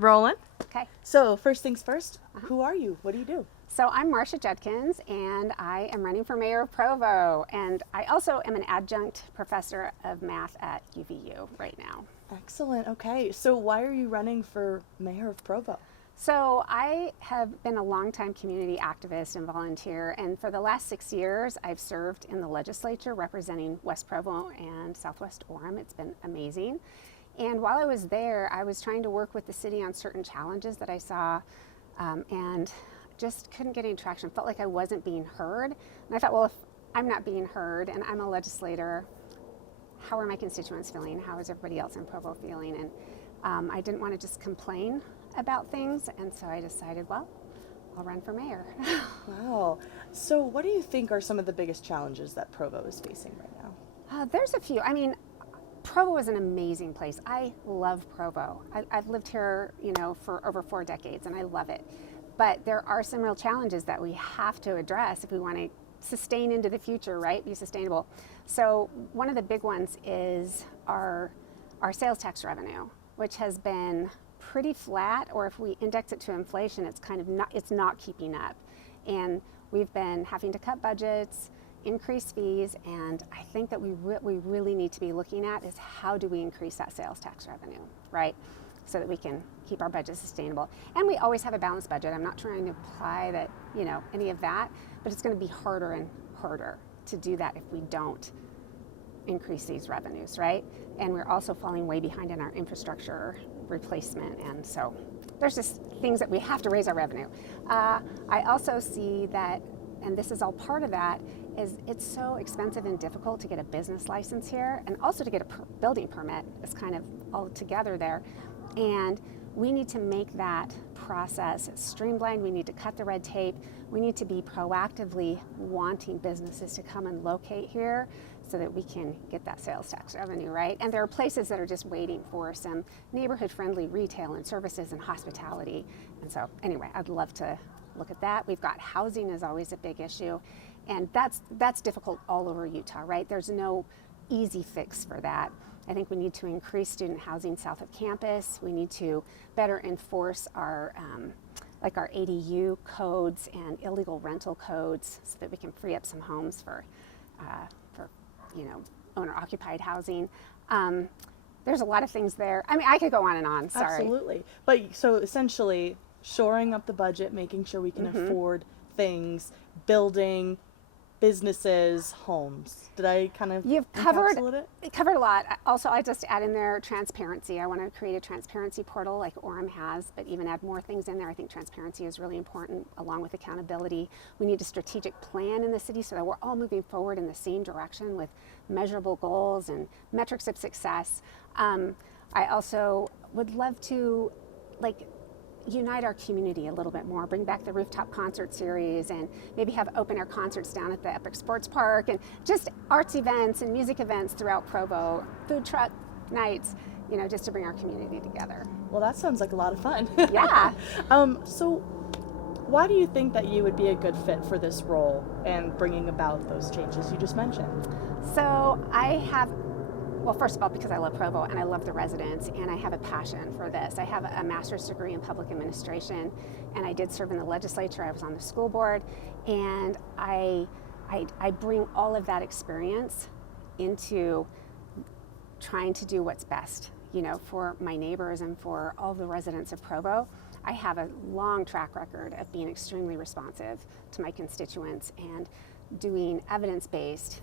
Rolling. Okay. So first things first, who are you? What do you do? So I'm Marsha Judkins, and I am running for mayor of Provo. And I also am an adjunct professor of math at UVU right now. Excellent. Okay. So why are you running for mayor of Provo? So I have been a longtime community activist and volunteer, and for the last 6 years, I've served in the legislature representing West Provo and Southwest Orem. It's been amazing. And while I was there, I was trying to work with the city on certain challenges that I saw, and just couldn't get any traction. Felt like I wasn't being heard. And I thought, well, if I'm not being heard and I'm a legislator, how are my constituents feeling? How is everybody else in Provo feeling? And I didn't want to just complain about things, and so I decided, well, I'll run for mayor. Wow. So what do you think are some of the biggest challenges that Provo is facing right now? There's a few. I mean, Provo is an amazing place. I love Provo. I've lived here, for over 4 decades, and I love it. But there are some real challenges that we have to address if we want to sustain into the future, right? Be sustainable. So one of the big ones is our sales tax revenue, which has been pretty flat, or if we index it to inflation, it's not keeping up. And we've been having to cut budgets, increase fees, and I think that we really need to be looking at is how do we increase that sales tax revenue, right? So that we can keep our budget sustainable. And we always have a balanced budget. I'm not trying to imply that, any of that, but it's going to be harder and harder to do that if we don't increase these revenues, right? And we're also falling way behind in our infrastructure replacement, and so there's just things that we have to raise our revenue. I also see that, and this is all part of that, is it's so expensive and difficult to get a business license here, and also to get a building permit. It's kind of all together there, and we need to make that process streamlined. We need to cut the red tape. We need to be proactively wanting businesses to come and locate here so that we can get that sales tax revenue, right? And there are places that are just waiting for some neighborhood-friendly retail and services and hospitality. And so anyway, I'd love to look at that. We've got housing is always a big issue, and that's difficult all over Utah, right? There's no easy fix for that. I think we need to increase student housing south of campus. We need to better enforce our ADU codes and illegal rental codes so that we can free up some homes for owner-occupied housing. There's a lot of things there. I mean, I could go on and on, sorry. Absolutely. But so essentially, shoring up the budget, making sure we can afford things, building businesses, homes. Did I kind of encapsulate it? Covered a lot. Also, I just add in there transparency. I want to create a transparency portal like Orem has, but even add more things in there. I think transparency is really important, along with accountability. We need a strategic plan in the city so that we're all moving forward in the same direction with measurable goals and metrics of success. I also would love to unite our community a little bit more, bring back the rooftop concert series, and maybe have open air concerts down at the Epic Sports Park, and just arts events and music events throughout Provo, food truck nights, just to bring our community together. Well, that sounds like a lot of fun. Yeah. So why do you think that you would be a good fit for this role and bringing about those changes you just mentioned? So well, first of all, because I love Provo and I love the residents, and I have a passion for this. I have a master's degree in public administration, and I did serve in the legislature. I was on the school board, and I bring all of that experience into trying to do what's best, for my neighbors and for all the residents of Provo. I have a long track record of being extremely responsive to my constituents and doing evidence-based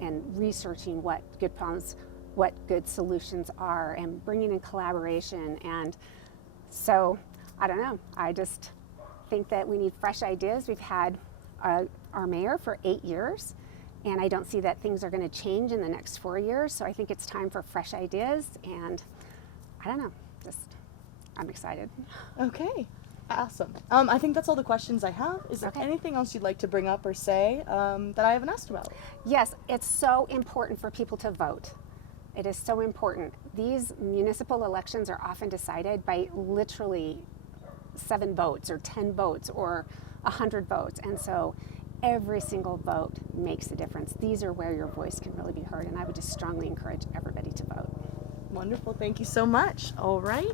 and researching what good problems, what good solutions are, and bringing in collaboration. And so, I don't know, I just think that we need fresh ideas. We've had our mayor for 8 years, and I don't see that things are going to change in the next 4 years. So I think it's time for fresh ideas, and I don't know, I'm excited. Okay. Awesome. I think that's all the questions I have. Is there anything else you'd like to bring up or say that I haven't asked about? Yes, it's so important for people to vote. It is so important. These municipal elections are often decided by literally 7 votes or 10 votes or 100 votes. And so every single vote makes a difference. These are where your voice can really be heard, and I would just strongly encourage everybody to vote. Wonderful. Thank you so much. All right.